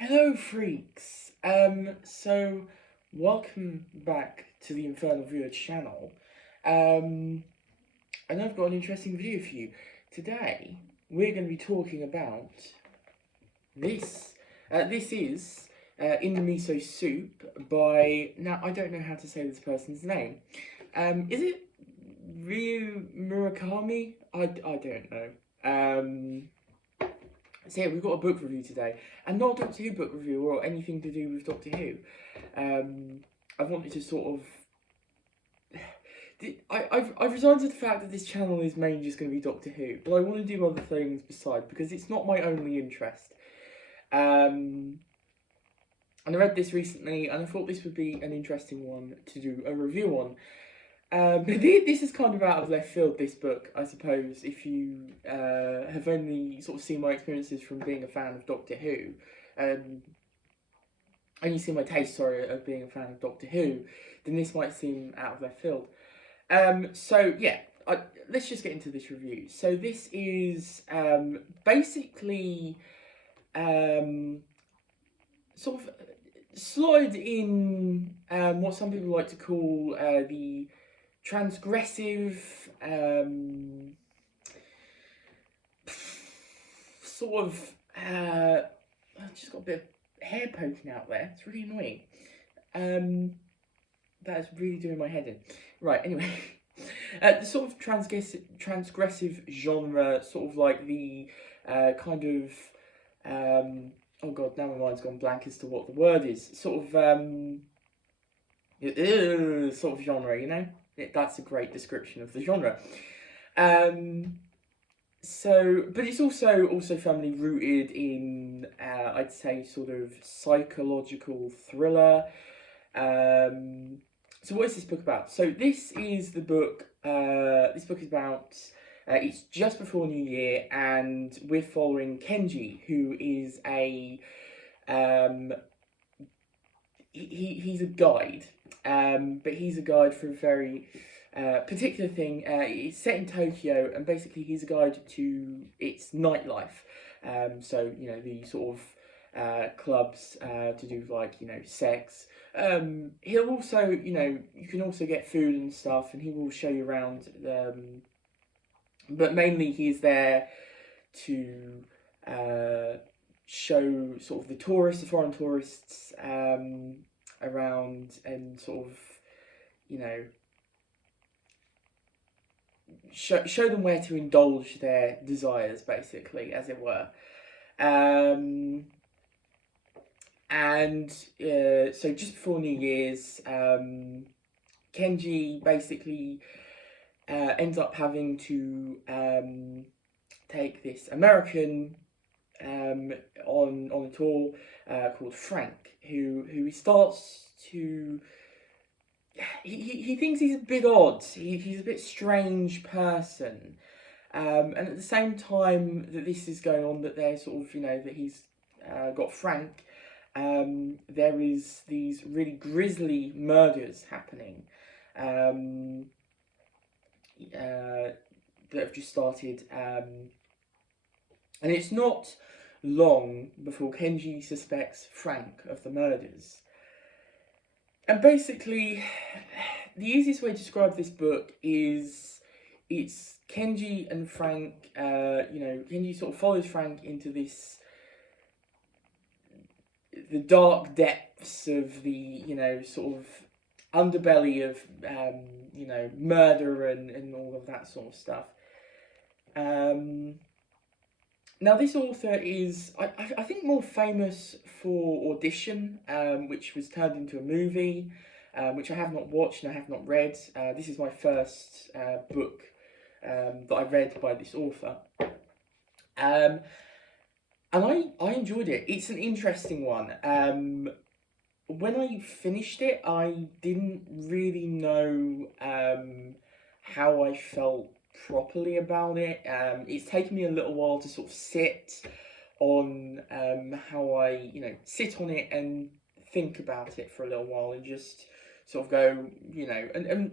Hello, freaks. So welcome back to the Infernal Viewer channel. And I've got an interesting video for you. Today, we're going to be talking about this. This is In the Miso Soup by, now I don't know how to say this person's name. Is it Ryu Murakami? I don't know. So yeah, we've got a book review today, and not a Doctor Who book review or anything to do with Doctor Who. I wanted to sort of, I've resigned to the fact that this channel is mainly just going to be Doctor Who, but I want to do other things besides because it's not my only interest. And I read this recently, and I thought this would be an interesting one to do a review on. But this is kind of out of left field, this book, I suppose, if you have only sort of seen my experiences from being a fan of Doctor Who, and you see my taste, of being a fan of Doctor Who, then this might seem out of left field. So yeah, let's just get into this review. So this is basically sort of slotted in what some people like to call the transgressive, sort of, I've just got a bit of hair poking out there. It's really annoying. That is really doing my head in. Right, anyway. The sort of transgressive genre, sort of like the kind of, oh god, now my mind's gone blank as to what the word is. Sort of genre, you know? That's a great description of the genre. But it's also firmly rooted in, I'd say, sort of psychological thriller. So what is this book about? So this is the book, this book is about, it's just before New Year, and we're following Kenji, who is a, he's a guide, but he's a guide for a very particular thing. It's set in Tokyo, and basically he's a guide to its nightlife. So, you know, the sort of clubs to do with, like, you know, sex. He'll also, you know, you can also get food and stuff, and he will show you around. But mainly he's there to show sort of the tourists, the foreign tourists around, and sort of, you know, show them where to indulge their desires, basically, as it were. So just before New Year's, Kenji basically ends up having to take this American on a tour called Frank, who he starts to. He thinks he's a bit odd. He's a bit strange person. And at the same time that this is going on, that they're sort of, you know, that he's got Frank, there is these really grisly murders happening that have just started. And it's not long before Kenji suspects Frank of the murders. And basically, the easiest way to describe this book is it's Kenji and Frank, you know, Kenji sort of follows Frank into the dark depths of the, you know, sort of underbelly of, you know, murder and all of that sort of stuff. Now, this author is, I think, more famous for Audition, which was turned into a movie, which I have not watched and I have not read. This is my first book that I read by this author. And I enjoyed it. It's an interesting one. When I finished it, I didn't really know how I felt properly about it. It's taken me a little while to sort of sit on how I, you know, sit on it and think about it for a little while and just sort of go, you know, and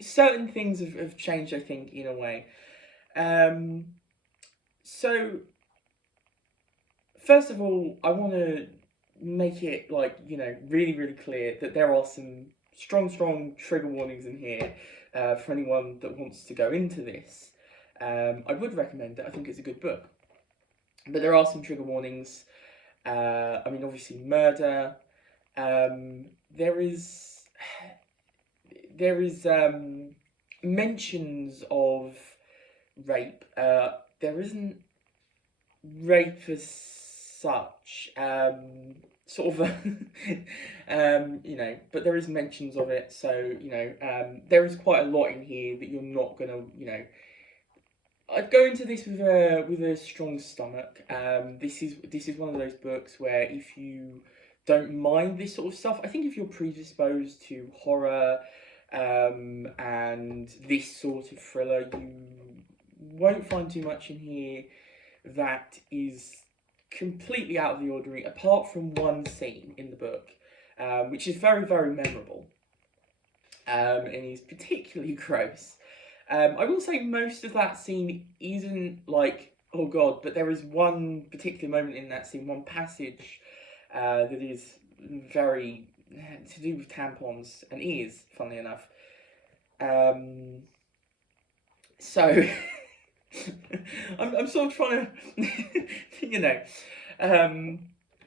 certain things have changed, I think, in a way. So first of all, I want to make it, like, you know, really, really clear that there are some strong trigger warnings in here for anyone that wants to go into this. I would recommend it. I think it's a good book. But there are some trigger warnings. I mean, obviously, murder. There is mentions of rape. There isn't rape as such. Sort of, you know, but there is mentions of it. So, you know, there is quite a lot in here that you're not gonna, you know. I'd go into this with a strong stomach. This is one of those books where if you don't mind this sort of stuff, I think if you're predisposed to horror and this sort of thriller, you won't find too much in here that is completely out of the ordinary, apart from one scene in the book, which is very, very memorable and is particularly gross. I will say most of that scene isn't like, oh god, but there is one particular moment in that scene, one passage that is very to do with tampons and ears, funnily enough. So I'm sort of trying to, you know,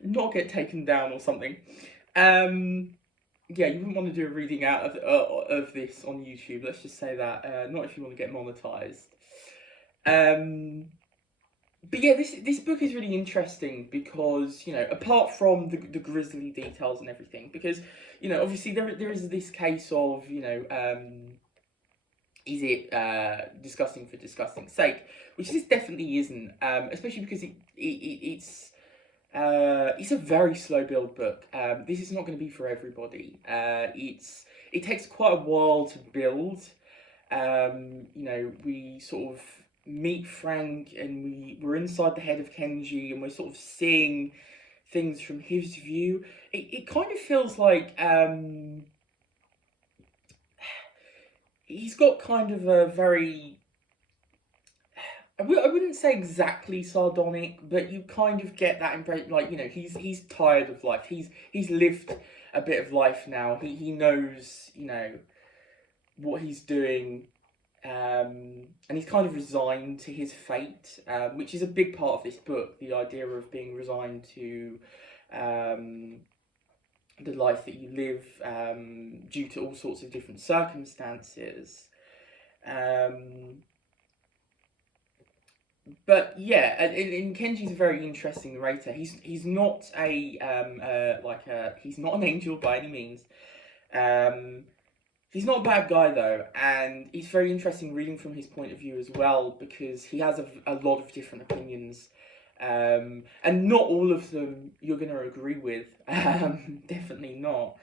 not get taken down or something. Yeah, you wouldn't want to do a reading out of this on YouTube. Let's just say that. Not if you want to get monetized. But yeah, this book is really interesting because, you know, apart from the grisly details and everything, because, you know, obviously there is this case of, you know, is it disgusting for disgusting's sake, which this definitely isn't, especially because it's a very slow build book. This is not going to be for everybody. It takes quite a while to build. You know, we sort of meet Frank and we're inside the head of Kenji and we're sort of seeing things from his view. It kind of feels like he's got kind of a very, I wouldn't say exactly sardonic, but you kind of get that impression, like, you know, he's tired of life. He's lived a bit of life now. He knows, you know, what he's doing, and he's kind of resigned to his fate, which is a big part of this book. The idea of being resigned to the life that you live due to all sorts of different circumstances. But yeah, and Kenji's a very interesting narrator. He's not he's not an angel by any means. He's not a bad guy though, and it's very interesting reading from his point of view as well, because he has a lot of different opinions, and not all of them you're going to agree with. Definitely not.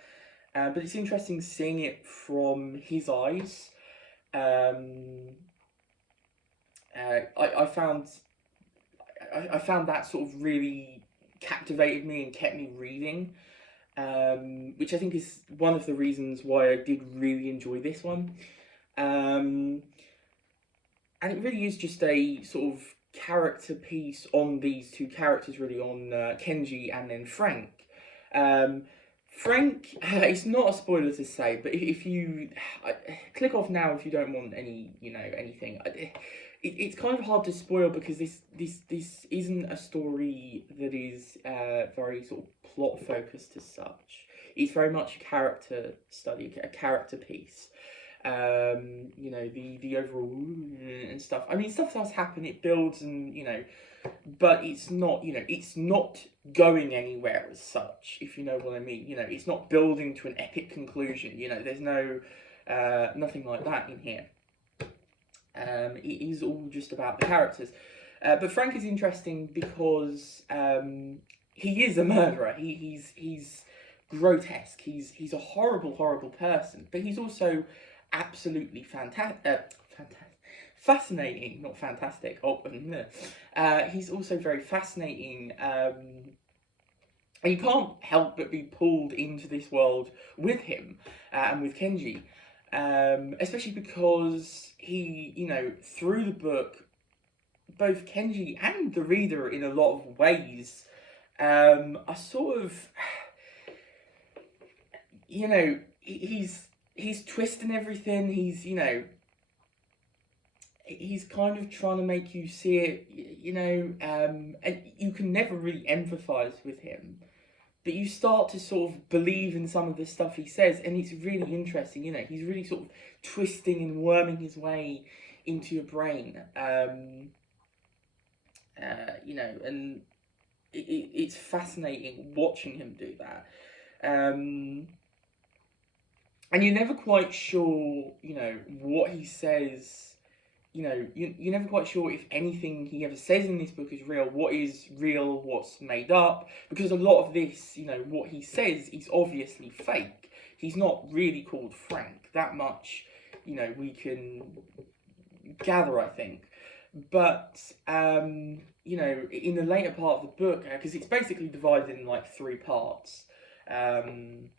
But it's interesting seeing it from his eyes. I found that sort of really captivated me and kept me reading, which I think is one of the reasons why I did really enjoy this one. And it really is just a sort of character piece on these two characters, really, on Kenji and then Frank. Frank, it's not a spoiler to say, but if you click off now if you don't want any, you know, anything. It's kind of hard to spoil because this isn't a story that is very sort of plot focused as such. It's very much a character study, a character piece. You know, the overall and stuff. I mean, stuff does happen. It builds, and you know, but it's not, you know, it's not going anywhere as such. If you know what I mean, you know, it's not building to an epic conclusion. You know, there's no nothing like that in here. It is all just about the characters. But Frank is interesting because he is a murderer. He's grotesque. He's a horrible person. But he's also absolutely fascinating, not fantastic. He's also very fascinating. And you can't help but be pulled into this world with him and with Kenji. Especially because he, you know, through the book, both Kenji and the reader in a lot of ways I sort of, you know, he's twisting everything. He's, you know, he's kind of trying to make you see it, you know, and you can never really empathise with him. But you start to sort of believe in some of the stuff he says, and it's really interesting, you know. He's really sort of twisting and worming his way into your brain, you know, and it's fascinating watching him do that. And you're never quite sure, you know, what he says. You know, you're never quite sure if anything he ever says in this book is real, what is real, what's made up, because a lot of this, you know, what he says is obviously fake. He's not really called Frank. That much, you know, we can gather, I think. But, you know, in the later part of the book, because it's basically divided in like three parts, and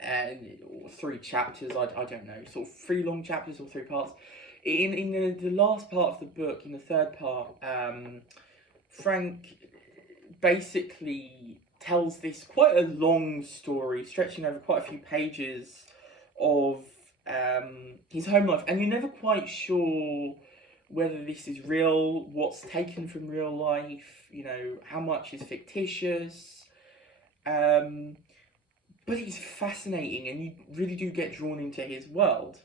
or three chapters, I don't know, sort of three long chapters or three parts. In the last part of the book, in the third part, Frank basically tells this quite a long story, stretching over quite a few pages of his home life, and you're never quite sure whether this is real, what's taken from real life, you know, how much is fictitious. But it's fascinating, and you really do get drawn into his world.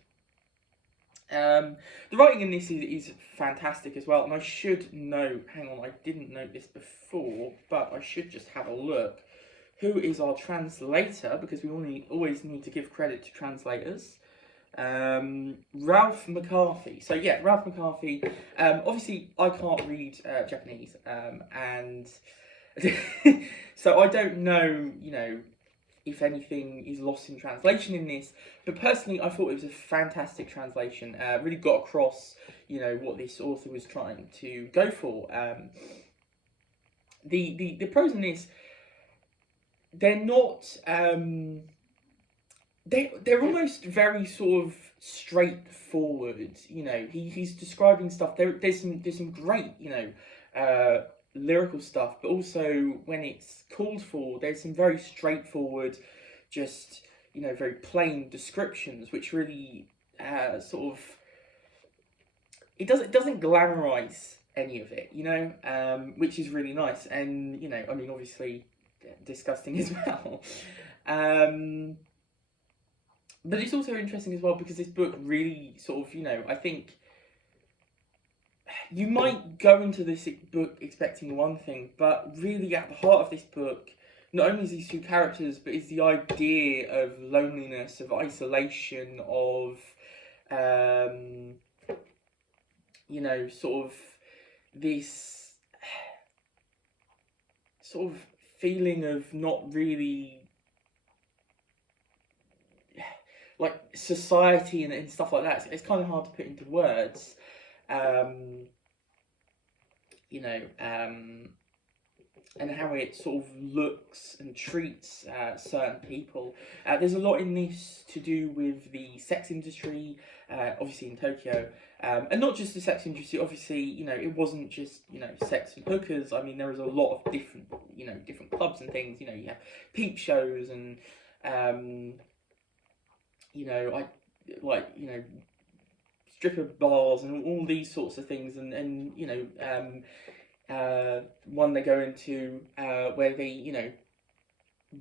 The writing in this is fantastic as well, and I should note, hang on, I didn't note this before, but I should just have a look. Who is our translator? Because we always need to give credit to translators. Ralph McCarthy. So yeah, Ralph McCarthy. Obviously, I can't read Japanese, and so I don't know, you know, if anything is lost in translation in this, but personally I thought it was a fantastic translation. Really got across, you know, what this author was trying to go for. The pros in this, they're not, they're almost very sort of straightforward. You know, he's describing stuff. There's some great, you know, lyrical stuff, but also when it's called for, there's some very straightforward, just, you know, very plain descriptions, which really sort of, it doesn't glamorize any of it, you know, which is really nice, and, you know, I mean, obviously disgusting as well. But it's also interesting as well because this book really sort of, you know, I think you might go into this book expecting one thing, but really at the heart of this book, not only is these two characters, but is the idea of loneliness, of isolation, of, you know, sort of this sort of feeling of not really, like, society and stuff like that. It's kind of hard to put into words. You know, and how it sort of looks and treats certain people. There's a lot in this to do with the sex industry, obviously in Tokyo, and not just the sex industry. Obviously, you know, it wasn't just, you know, sex and hookers. I mean, there was a lot of different, you know, different clubs and things. You know, you have peep shows and, you know, you know, stripper bars and all these sorts of things, and you know, one they go into where they, you know,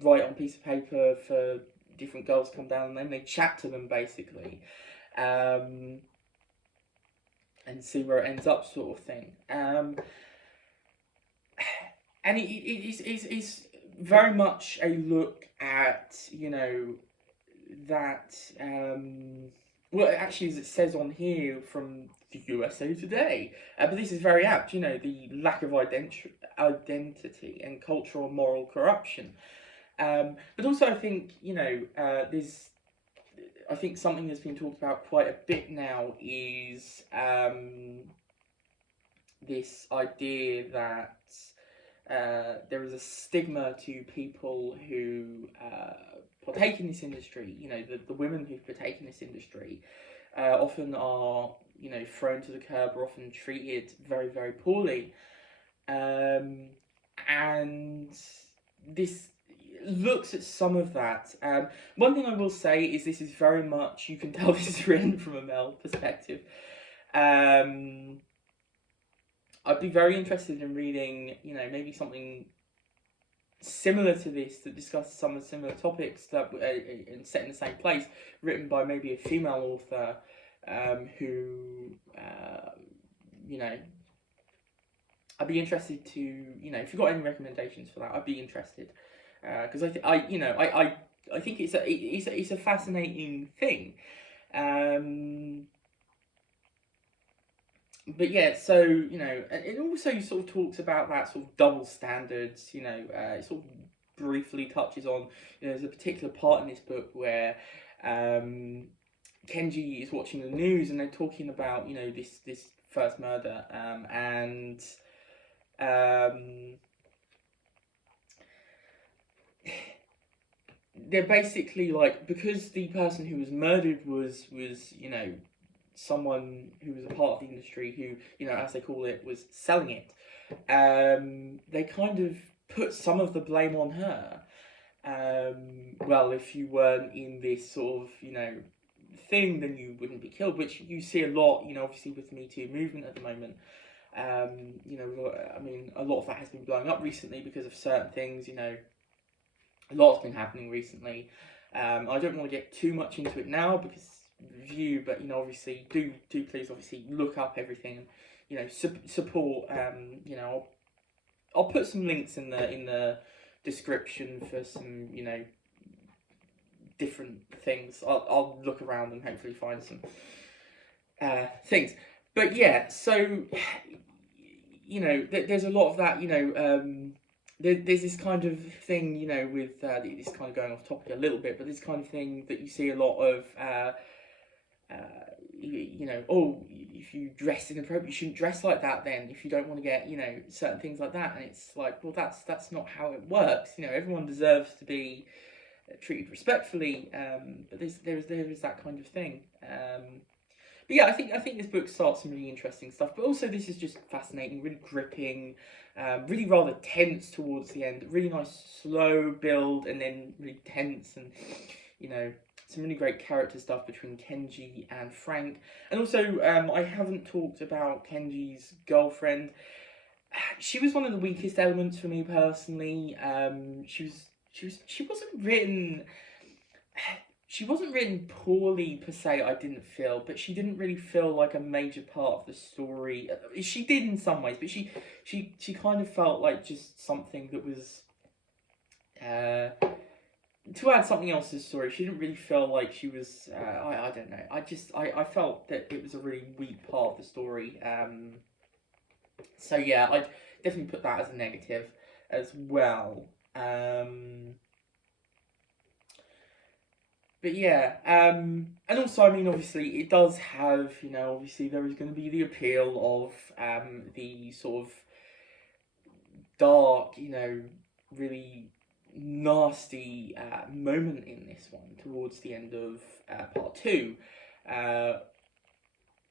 write on a piece of paper for different girls to come down, and then they chat to them basically, and see where it ends up, sort of thing. And it's very much a look at, you know, that, well, actually, as it says on here from the USA Today, but this is very apt, you know, the lack of identity and cultural and moral corruption. But also, I think, you know, I think something that's been talked about quite a bit now is this idea that there is a stigma to people who partake in this industry. You know, the women who partake in this industry often are, you know, thrown to the curb, or often treated very, very poorly. And and this looks at some of that. One thing I will say is this is very much, you can tell this is written from a male perspective. I'd be very interested in reading, maybe something similar to this that discusses some of the similar topics that and set in the same place, written by maybe a female author, who I'd be interested to, if you've got any recommendations for that, I'd be interested, because I think it's a fascinating thing. But yeah, so, it also sort of talks about that sort of double standards, it sort of briefly touches on, there's a particular part in this book where Kenji is watching the news and they're talking about, this first murder, and they're basically like, because the person who was murdered was someone who was a part of the industry who, as they call it, was selling it, they kind of put some of the blame on her. Well, if you weren't in this sort of, thing, then you wouldn't be killed, which you see a lot, obviously with the Me Too movement at the moment. I mean, a lot of that has been blowing up recently because of certain things, a lot's been happening recently. I don't want to get too much into it now because review, but obviously do please obviously look up everything and support. I'll put some links in the description for some different things. I'll look around and hopefully find some things. But yeah, so there's a lot of that. There's this kind of thing, with this kind of going off topic a little bit, but this kind of thing that you see a lot of. If you dress inappropriately, you shouldn't dress like that then, if you don't want to get, certain things like that. And it's like, well, that's not how it works. Everyone deserves to be treated respectfully, but there is that kind of thing. But yeah, I think this book starts some really interesting stuff, but also this is just fascinating, really gripping, really rather tense towards the end. Really nice slow build and then really tense, and some really great character stuff between Kenji and Frank. And also, I haven't talked about Kenji's girlfriend. She was one of the weakest elements for me personally. She wasn't written. She wasn't written poorly per se, I didn't feel, but she didn't really feel like a major part of the story. She did in some ways, but she kind of felt like just something that was to add something else to the story. She didn't really feel like she was, I don't know, I felt that it was a really weak part of the story. So yeah, I'd definitely put that as a negative as well. But yeah, and also, I mean, obviously, it does have, obviously there is going to be the appeal of the sort of dark, really nasty moment in this one towards the end of part 2,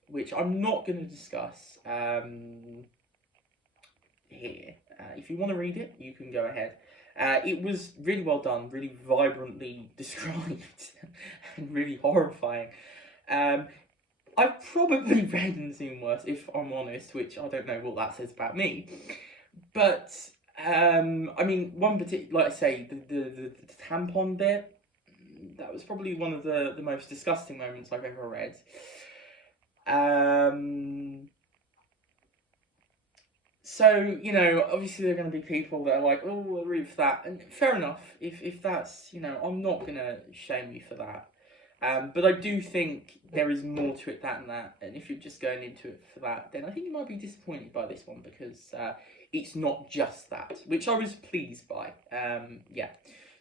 which I'm not going to discuss here. If you want to read it, you can go ahead. It was really well done, really vibrantly described, and really horrifying. I've probably read and seen worse, if I'm honest, which I don't know what that says about me. But I mean, one particular, like I say, the tampon bit, that was probably one of the most disgusting moments I've ever read. So, obviously there are going to be people that are like, oh, I'll read for that. And fair enough, if that's, I'm not going to shame you for that. But I do think there is more to it than that. And if you're just going into it for that, then I think you might be disappointed by this one, because it's not just that, which I was pleased by. Yeah.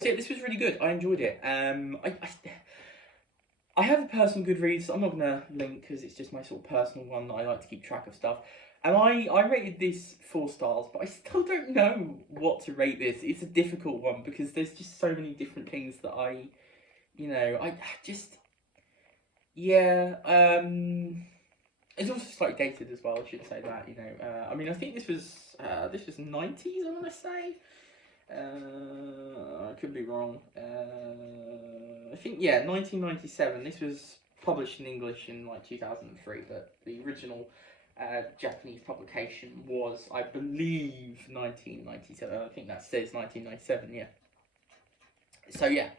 So yeah, this was really good. I enjoyed it. I have a personal Goodreads. I'm not going to link because it's just my sort of personal one that I like to keep track of stuff. And I rated this 4 stars, but I still don't know what to rate this. It's a difficult one because there's just so many different things that I just, yeah, It's also slightly dated as well. I should say that. You know, I mean, I think this was 90s. I want to say. I could be wrong. I think 1997. This was published in English in like 2003, but the original Japanese publication was, I believe, 1997. I think that says 1997. Yeah. So yeah.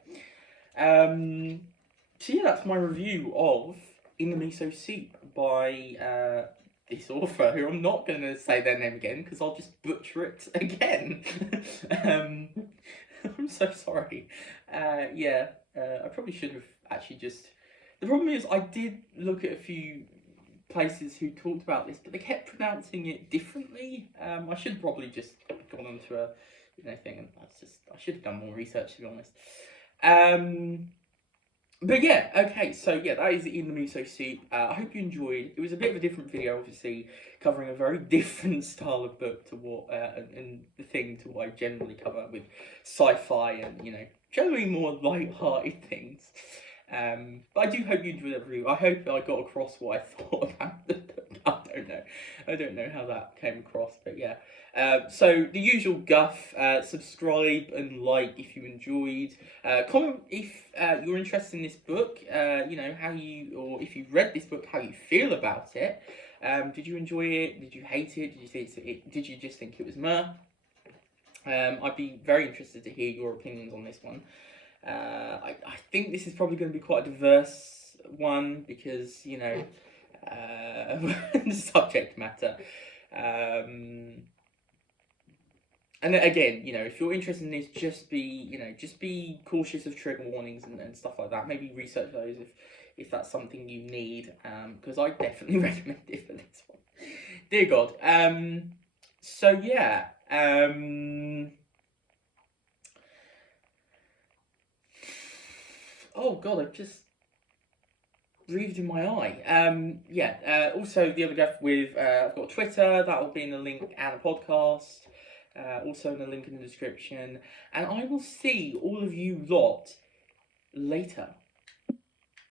So yeah, that's my review of In the Miso Soup by this author, who I'm not going to say their name again because I'll just butcher it again. I'm so sorry. I probably should have actually just... The problem is I did look at a few places who talked about this, but they kept pronouncing it differently. I should have probably just gone onto a thing, and I should have done more research, to be honest. But yeah, okay, so yeah, that is In the Miso Soup. I hope you enjoyed. It was a bit of a different video, obviously, covering a very different style of book to what, and the thing to what I generally cover with sci-fi and, you know, generally more light-hearted things. But I do hope you enjoyed that review. I hope I got across what I thought about the book. I don't know how that came across, but yeah. So the usual guff, subscribe and like if you enjoyed. Comment if you're interested in this book, you know, or if you've read this book, how you feel about it. Did you enjoy it? Did you hate it? Did you just think it was meh? I'd be very interested to hear your opinions on this one. I think this is probably going to be quite a diverse one because, you know, the subject matter. And again, you know, if you're interested in this, just be cautious of trigger warnings and stuff like that. Maybe research those if that's something you need, because I definitely recommend it for this one. Dear God. So yeah. Oh God, I've just breathed in my eye. Also the other stuff with I've got Twitter, that will be in the link, and a podcast. Also in the link in the description. And I will see all of you lot later.